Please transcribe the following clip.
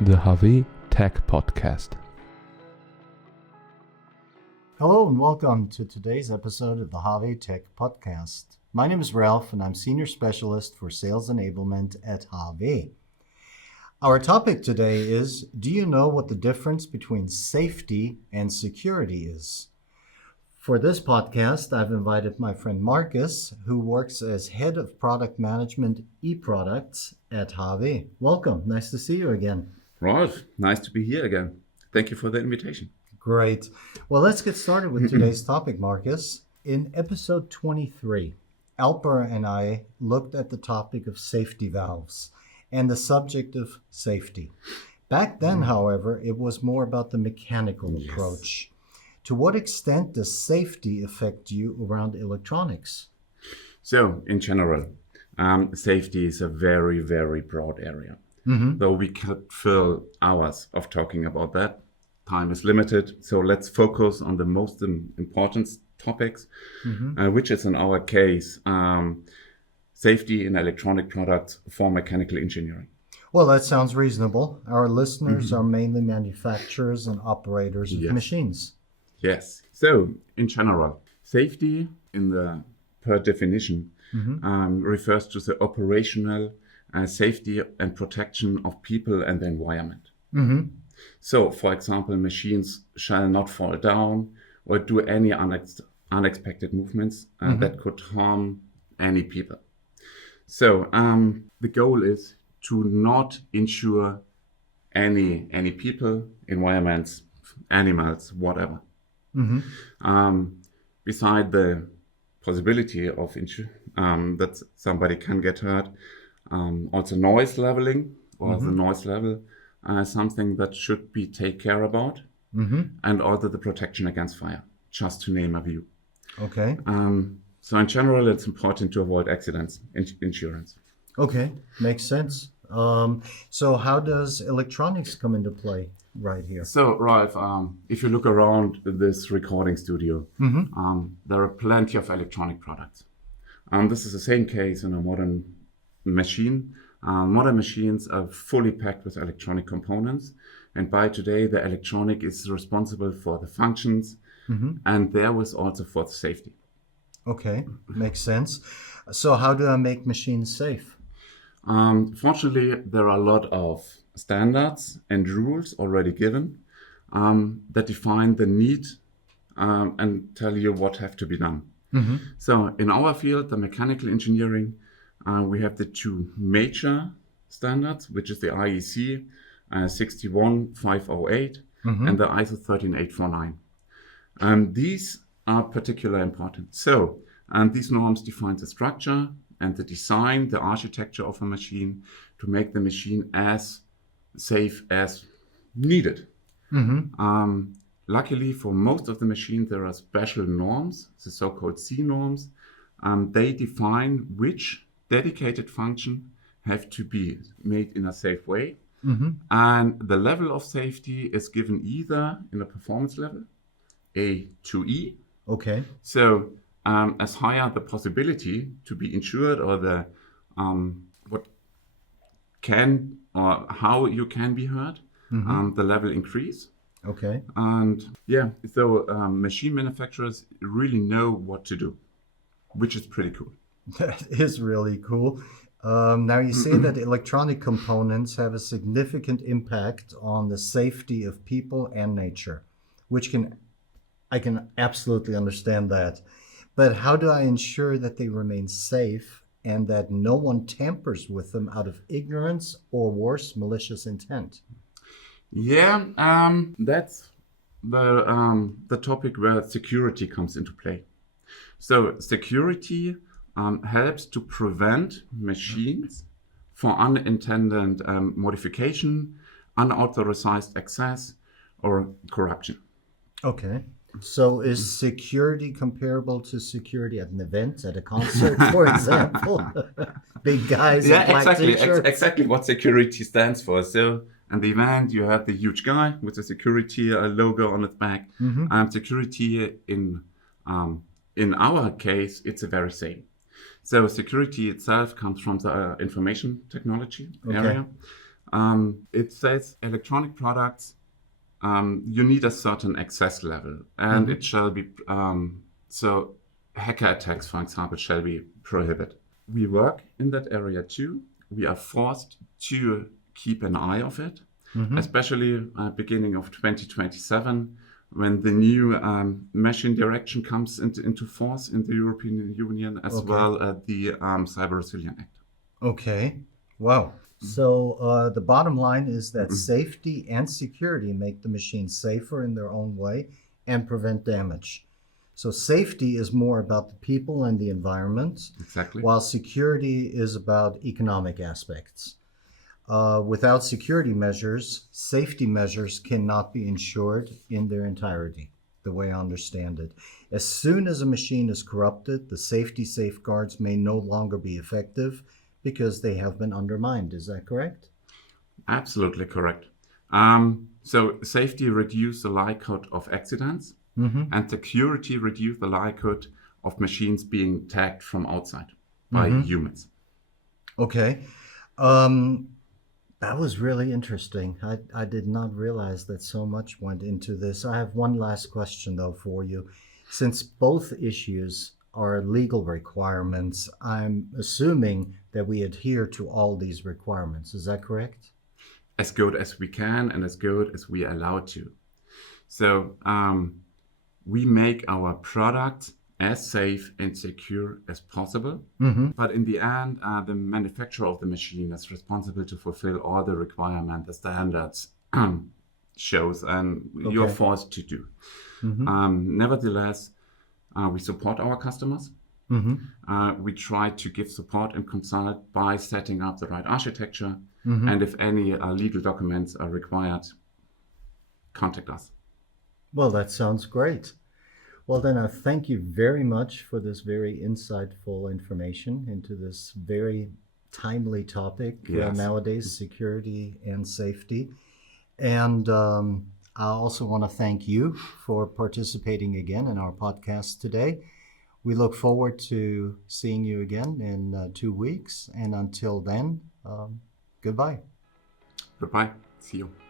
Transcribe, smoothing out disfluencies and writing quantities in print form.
the HAWE Tech Podcast. Hello and welcome to today's episode of the HAWE Tech Podcast. My name is Ralph and I'm Senior Specialist for Sales Enablement at HAWE. Our topic today is, do you know what the difference between safety and security is? For this podcast, I've invited my friend Marcus, who works as Head of Product Management eProducts at HAWE. Welcome. Nice to see you again. Ralph, nice to be here again. Thank you for the invitation. Great. Well, let's get started with today's topic, Marcus. In episode 23, Alper and I looked at the topic of safety valves and the subject of safety. Back then, however, it was more about the mechanical approach. To what extent does safety affect you around electronics? So, in general, safety is a very, very broad area. Though we could fill hours of talking about that. Time is limited, so let's focus on the most important topics, which is in our case, safety in electronic products for mechanical engineering. Well, that sounds reasonable. Our listeners are mainly manufacturers and operators of machines. Yes. So, in general, safety per definition refers to the operational safety and protection of people and the environment. So, for example, machines shall not fall down or do any unexpected movements that could harm any people. So, the goal is to not insure any people, environments, animals, whatever. Beside the possibility of that somebody can get hurt, also noise leveling or the noise level something that should be taken care about, and also the protection against fire, just to name a few. Okay. So in general, it's important to avoid accidents in insurance. Okay, makes sense. So how does electronics come into play right here? So, Ralph, if you look around this recording studio, there are plenty of electronic products. This is the same case in a modern machine. Modern machines are fully packed with electronic components. And by today, the electronic is responsible for the functions and there was also for the safety. Okay, makes sense. So how do I make machines safe? Fortunately, there are a lot of standards and rules already given that define the need and tell you what have to be done. So in our field, the mechanical engineering, we have the two major standards, which is the IEC 61508 and the ISO 13849. These are particularly important. So, these norms define the structure and the design, the architecture of a machine to make the machine as safe as needed. Luckily, for most of the machines, there are special norms, the so-called C norms. They define which dedicated function have to be made in a safe way. And the level of safety is given either in a performance level, A to E. Okay. So as higher the possibility to be insured or the what can or how you can be hurt, the level increase. Okay. And so machine manufacturers really know what to do, which is pretty cool. That is really cool. Now you say that electronic components have a significant impact on the safety of people and nature, which I can absolutely understand that. But how do I ensure that they remain safe and that no one tampers with them out of ignorance or worse, malicious intent? Yeah, that's the topic where security comes into play. So security helps to prevent machines for unintended modification, unauthorized access, or corruption. Okay. So is security comparable to security at an event, at a concert, for example? Big guys in black t-shirts? Exactly what security stands for. So at the event, you have the huge guy with the security logo on its back. Security in our case, it's the very same. So security itself comes from the information technology area. It says electronic products, you need a certain access level, and it shall be, so hacker attacks, for example, shall be prohibited. We work in that area too. We are forced to keep an eye of it, especially beginning of 2027, when the new machine direction comes into force in the European Union, as well as the Cyber Resilience Act. Okay. Wow. So the bottom line is that safety and security make the machine safer in their own way and prevent damage. So safety is more about the people and the environment, Exactly. while security is about economic aspects. Without security measures, safety measures cannot be ensured in their entirety, the way I understand it. As soon as a machine is corrupted, the safety safeguards may no longer be effective because they have been undermined. Is that correct? Absolutely correct. So safety reduces the likelihood of accidents, and security reduces the likelihood of machines being tagged from outside by humans. Okay. That was really interesting. I did not realize that so much went into this. I have one last question, though, for you. Since both issues are legal requirements, I'm assuming that we adhere to all these requirements. Is that correct? As good as we can and as good as we are allowed to. So we make our product as safe and secure as possible. But in the end, the manufacturer of the machine is responsible to fulfill all the requirements, the standards shows, and you're forced to do. Nevertheless, we support our customers. We try to give support and consult by setting up the right architecture. And if any legal documents are required, contact us. Well, that sounds great. Well, then I thank you very much for this very insightful information into this very timely topic nowadays, security and safety. And I also want to thank you for participating again in our podcast today. We look forward to seeing you again in 2 weeks. And until then, goodbye. Goodbye. See you.